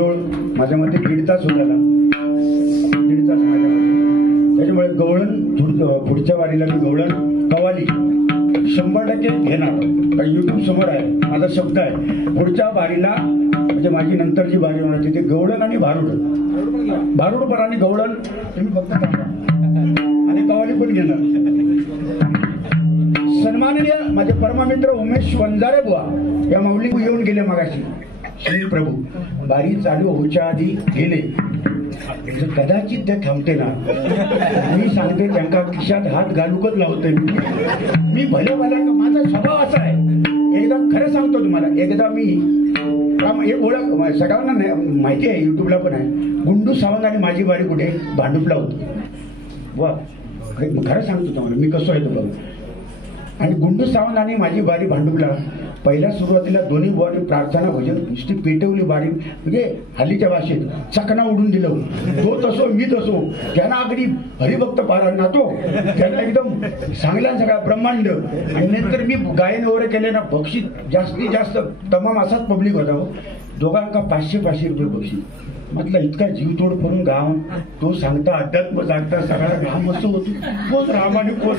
जवळजवळ माझ्या मते 1.5 तास होत आला, 1.5 तास माझ्यामध्ये. त्याच्यामुळे गवळण पुढच्या वारीला मी गवळण कवाली 100% घेणार, कारण YouTube समोर आहे, माझा शब्द आहे. पुढच्या वारीला म्हणजे माझी नंतर जी वारी होणार ते गवळण आणि भारुड आणि गवळण तुम्ही फक्त सांगा आणि कवाली पण घेणार. सन्माननीय माझे परममित्र उमेश वंजारे बुवा या माऊली येऊन गेले मगाशी. श्री प्रभू बारी चालू होच्या आधी गेले, कदाचित ते थांबते ना. मी सांगते त्यांना खिशात हात घालूकच लावते. मी भले माझा स्वभाव असा आहे. एकदा खरं सांगतो तुम्हाला, एकदा मी एक ओळख सगळ्यांना माहिती आहे, युट्यूबला पण आहे. गुंडू सावंत आणि माझी बारी कुठे भांडुपला होती. वा खरं सांगतो तुम्हाला मी कसं आहे तो बघ. आणि गुंडू सावंत आणि माझी बारी भांडुपला पहिल्या सुरुवातीला दोन्ही बुवांनी प्रार्थना भजन नुसती पेटवली बारी, म्हणजे हल्लीच्या भाषेत चकना उडून दिलं. तो तसो मी तसो, त्यांना अगदी हरिभक्त पारायण नातो, त्यांना एकदम चांगला सगळा ब्रह्मांड. आणि नंतर मी गायन वगैरे केले ना, बक्षीस जास्तीत जास्त तमाम असाच पब्लिक होता हो. दोघांका 500-500 रुपये बक्षीस. म्हटलं इतका जीवतोड करून गाव तो सांगता अध्यात्म सांगता सगळा राम असं होतो. कोण राम आणि कोण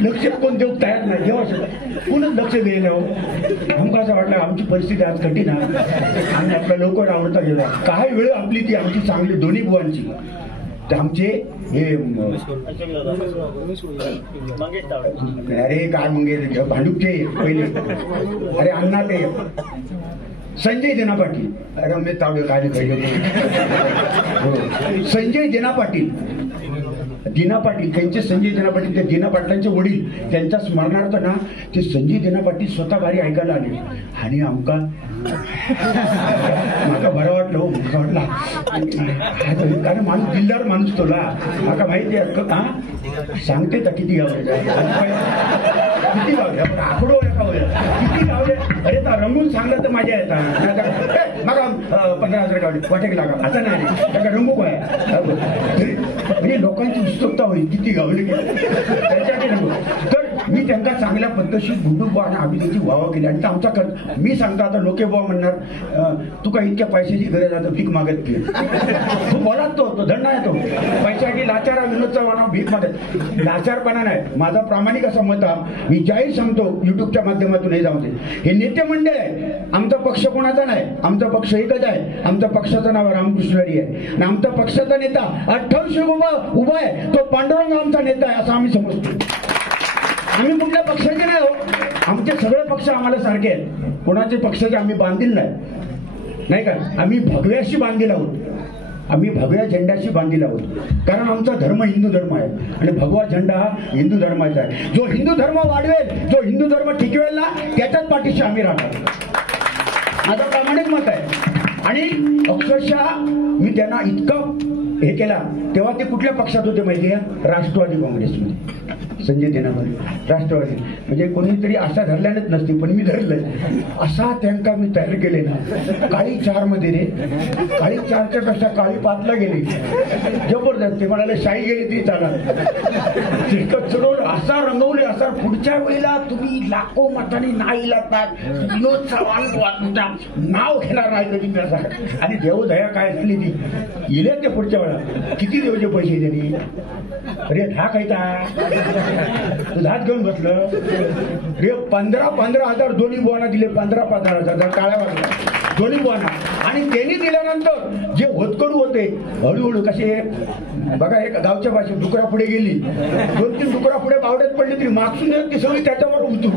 लक्ष कोण देऊ तयार नाही. जेव्हा कोणच लक्ष द्यायला हो. आमका असं वाटलं आमची परिस्थिती आज कठीण आहे आणि आपल्या लवकर आवडता गेला. काय वेळ आपली ती आमची चांगली दोन्ही बुवांची. तर आमचे हे अरे काय मंगे भांडुपचे पहिले, अरे अण्णा ते संजय देना पाटील, अरे मी तावडे काय संजय देना पाटील, दिना पाटील त्यांचे संजय देना पाटील, ते दिना पाटलांचे वडील, त्यांच्या स्मरणार्थ ना ते संजय देना पाटील स्वतः भारी ऐकायला आले. आणि आमका माका बरं वाटलं हो. वाटला कारण माणूस दिलदार माणूस तोला माका माहिती आहे का. सांगते तर किती गावले किती गावले आकडो किती गावले. अरे तर रंगून सांगलं तर माझ्या येतात मग 15,000 गावले वाटेक लागा आता नाही त्याला रंगू काय. म्हणजे लोकांची उत्सुकता होईल किती गावले त्याच्यासाठी रंगू. तर मी त्यांना चांगल्या पद्धतशीर गुंडूबा आणि आम्ही त्याची वावा केली. आणि आमचा मी सांगतो आता लोके बुवा म्हणणार तू काय इतक्या पैशाची गरज आहे तर भीक मागत घे. तू बोलात तो धंदा आहे तो पैशासाठी लाचारा विनोद चव्हाण भीक मागत. लाचारपणा नाही. माझा प्रामाणिक असा मत मी जाहीर सांगतो युट्यूबच्या माध्यमातून हे जाऊ दे. हे नेते मंडळ आहे. आमचा पक्ष कोणाचा नाही. आमचा पक्ष एकच आहे. आमच्या पक्षाचं नाव रामकृष्ण हरी आहे. आणि आमचा पक्षाचा नेता 28 उभा आहे तो पांडुरंग आमचा नेता आहे असं आम्ही समजतो. आम्ही कुठल्या पक्षाचे नाही हो. आमचे सगळे पक्ष आम्हाला सारखे आहेत. कोणाचे पक्षाचे आम्ही बांधील नाही का. आम्ही भगव्याशी बांधील आहोत. आम्ही भगव्या झेंड्याशी बांधील आहोत. कारण आमचा धर्म हिंदू धर्म आहे आणि भगवा झेंडा हा हिंदू धर्माचा आहे. जो हिंदू धर्म वाढवेल, जो हिंदू धर्म टिकवेल ना त्याच्याच पाठीशी आम्ही राहणार. माझं प्रामाणिक मत आहे. आणि अक्षरशः मी त्यांना इतकं हे केला तेव्हा ते कुठल्या पक्षात होते माहिती आहे. राष्ट्रवादी काँग्रेसमध्ये संजय देना राष्ट्रवादी. म्हणजे कोणीतरी आशा धरल्यानेच नसते पण मी धरलंय. असा त्यांना मी तयार केले ना. काळी 4 मध्ये रे. काळी 4च्या पेक्षा काळी 5ला गेली. जबरदस्त. ते म्हणाले शाही गेली ती चालत चिरकत चढवून असा रंगवले असा. पुढच्या वेळेला तुम्ही लाखो मतांनी नाही लागतात. विनोद चव्हाण नाव घेणार नाही कधी मी असा. आणि देवदया काय झाली ती गेले ते पुढच्या वेळा. किती देवचे पैसे त्यांनी. अरे 10 खायचा तू 10 घेऊन बसलं रे. 15,000 दोन्ही बुवांना दिले. 15,000 टाळ्या वाजल्या दोन्ही बुवांना. आणि त्यांनी दिल्यानंतर जे होतकडू होते हळूहळू कसे बघा एक गावच्या भाषेत डुकरा पुढे गेली. 2-3 डुकरा पुढे बावड्यात पडली तरी मागसून ती सगळी त्याच्यावर उतरू.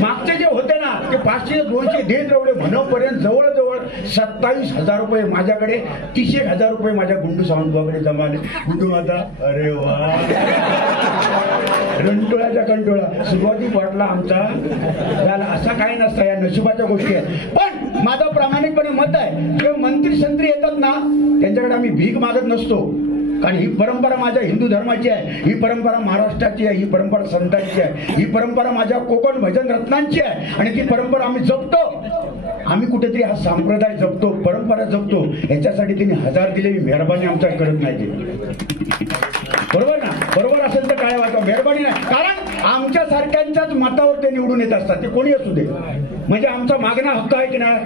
मागचे जे होते ना ते 500-200 देत रवले म्हणपर्यंत जवळजवळ 27,000 रुपये माझ्याकडे 30,000 रुपये माझ्या गुंडू सावंतबाकडे जमाले. गुंडू माता अरे वा रंटोळ्याच्या कंटोळा. सुरुवाती वाटला आमचा झाला. असा काही नसता या नशिबाच्या गोष्टी आहेत. पण माझं प्रामाणिकपणे मत आहे की मंत्री संत्री येतात ना त्यांच्याकडे आम्ही भीक मागत नसतो. कारण ही परंपरा माझ्या हिंदू धर्माची आहे. ही परंपरा महाराष्ट्राची आहे. ही परंपरा संतांची आहे. ही परंपरा माझ्या कोकण भजन रत्नांची आहे. आणि ती परंपरा आम्ही जपतो. आम्ही कुठेतरी हा संप्रदाय जपतो, परंपरा जपतो. याच्यासाठी त्यांनी 1000 दिले. मेहरबानी आमच्या करत नाही ते. बरोबर ना. बरोबर असेल तर काय वाटतं मेहरबानी नाही. कारण आमच्या सारख्यांच्याच मतावर ते निवडून येत असतात. ते कोणी असू दे. म्हणजे आमचा मागणा हक्क आहे की नाही.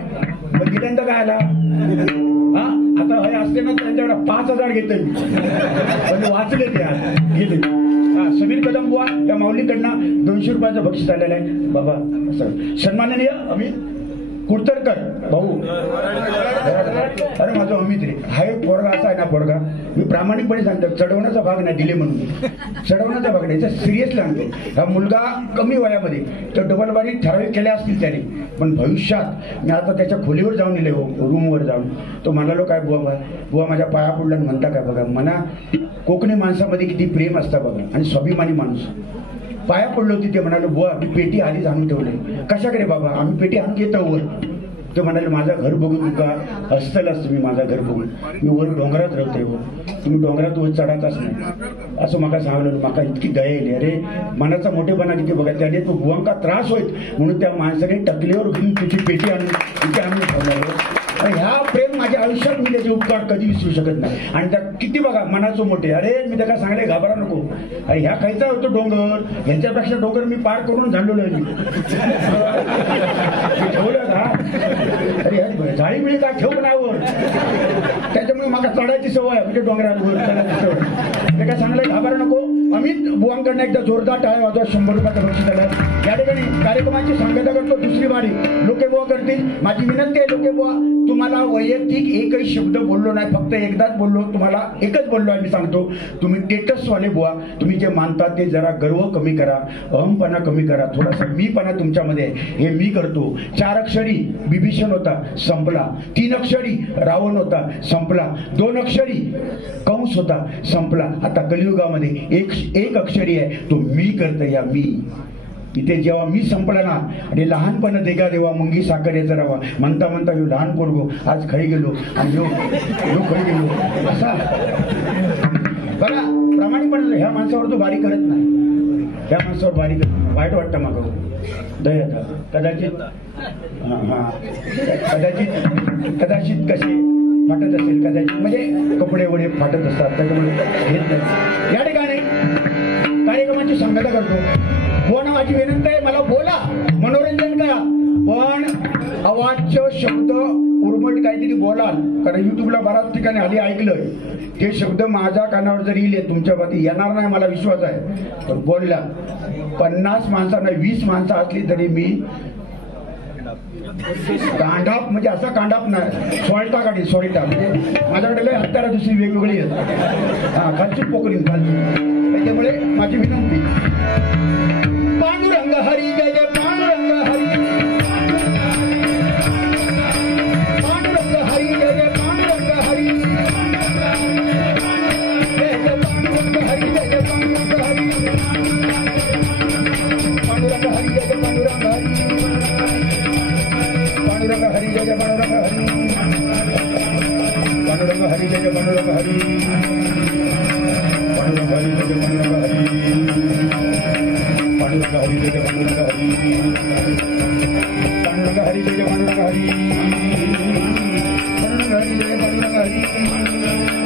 मग दिल्यांदा काय आला प्रवचनात त्यांच्याकडे 5,000 घेतोय पण वाचले ते आज गेले. समीर कदम बुवा त्या माऊलीकडनं 200 रुपयाचं बक्षीस आलेलं आहे बाबा. सन्माननीय अमित कुडतरकर भाऊ. अरे माझा अमित रे, हा एक पोरगा असा आहे ना, पोरगा मी प्रामाणिकपणे सांगतो, चढवण्याचा भाग नाही दिले म्हणून, चढवण्याचा भाग नाही, सिरियसली सांगतो. हा मुलगा कमी वयामध्ये तर डबल बारी ठराविक केल्या असतील त्याने, पण भविष्यात मी आता त्याच्या खोलीवर जाऊन दिले हो, रूमवर जाऊन तो म्हणालो काय बुवा बुवा माझ्या पाया पडला म्हणता काय बघा. मना कोकणी माणसामध्ये किती प्रेम असतं बघा, आणि स्वाभिमानी माणूस. पाया पडलो होती ते म्हणालो बुवा मी पेटी आधीच आणून ठेवले. कशाकडे बाबा, आम्ही पेटी आणून घेतो वर. ते म्हणाले माझं घर बघून तुका हसतलाच तुम्ही, माझं घर बघून मी वर डोंगरात राहते हो, तुम्ही डोंगरात वर चढातच नाही असं मला सांगलं. मला इतकी दया येईल, अरे मनाचा मोठेपणा किती बघा. त्याने तो बुवांका त्रास होईल म्हणून त्या माणसाने टकलीवर घेऊन तुझी पेटी आणून इथे आणून ठेवणार. ह्या प्रेम माझ्या आयुष्यात मी त्याचे उपकार कधी विसरू शकत नाही. आणि त्या किती बघा मनाचं मोठे, अरे मी त्याला सांगले घाबरा नको, अरे ह्या खायचा होतो डोंगर, ह्याच्यापेक्षा डोंगर मी पार करून झालेलो आहे मी ठेवलं का. अरे झाडी मिळी का ठेवू नावर, त्याच्यामुळे मला चढायची सवय आहे, म्हणजे डोंगरावर चढायची सवय. ते काय सांगलं घाबरा नको. अमित बुवांकडनं एकदा जोरदार टाळ्या वाजवा, 100 रुपयाचं बक्षीस आलं. या ठिकाणी कार्यक्रमाची सांगता करतो दुसरी बारी लोके बुवा करतील. माझी विनंती आहे लोके बुवा, तुम्हाला वैयक्तिक एकही शब्द बोललो नाही, फक्त एकदाच बोललो, तुम्हाला एकच बोललो आहे मी सांगतो. तुम्ही टेटसवाले बुवा, तुम्ही जे मानता ते जरा गर्व कमी करा, अहमपणा कमी करा, थोडासा मीपणा तुमच्यामध्ये आहे, हे मी करतो. 4 अक्षरी बिभीषण होता संपला, 3 अक्षरी रावण होता संपला, 2 अक्षरी कंस होता संपला. आता कलियुगामध्ये एक अक्षरी आहे, तो मी करतो या मी. इथे जेव्हा मी संपला ना, आणि लहानपण देगा देवा मुंगी साखर याचा रावा म्हणता म्हणता यो लहान पोरगो आज खळी गेलो आणि यो खळी गेलो असा बघा. प्रामाणिकपणे ह्या माणसावर तो बारी करत नाही, ह्या माणसावर बारी करत वाईट वाटतं मागं दया. कदाचित कदाचित कसे फाटत असेल, कदाचित म्हणजे कपडे वडे फाटत असतात, त्याच्यामुळे घेत नाही. या ठिकाणी कार्यक्रमाची सांगता करतो. कोण माझी विनंती आहे, मला बोला, मनोरंजन करा, पण अवाच्य शब्द उर्मट काहीतरी बोलाल, कारण युट्यूबला बऱ्याच ठिकाणी आधी ऐकलंय ते शब्द माझ्या कानावर जर येईल तुमच्या बाबतीत येणार नाही मला विश्वास आहे. पण बोलला 50 माणसांना 20 माणसं असली तरी मी कांडाप म्हणजे असा कांडाप नाही, सॉल्टा काढी सॉल्टा, म्हणजे माझ्याकडे लय हत्यारा दुसरी वेगवेगळी आहेत, हा खालची पोकरीन खालची. त्याच्यामुळे माझी विनंती, पांडुरंग हरी जय जय पांडुरंग हरी, पांडुरंग हरी जय जय पांडुरंग हरी, जय जय पांडुरंग हरी जय जय पांडुरंग हरी, पांडुरंग हरी जय जय पांडुरंग हरी, पांडुरंग हरी जय जय पांडुरंग हरी, पांडुरंग हरी जय जय पांडुरंग हरी, पांडुरंग हरी जय जय पांडुरंग हरी, पांडुरंग हरी जय जय पांडुरंग हरी, पांडुरंग हरी जय जय पांडुरंग हरी, पांडुरंग हरी जय पांडुरंग हरी.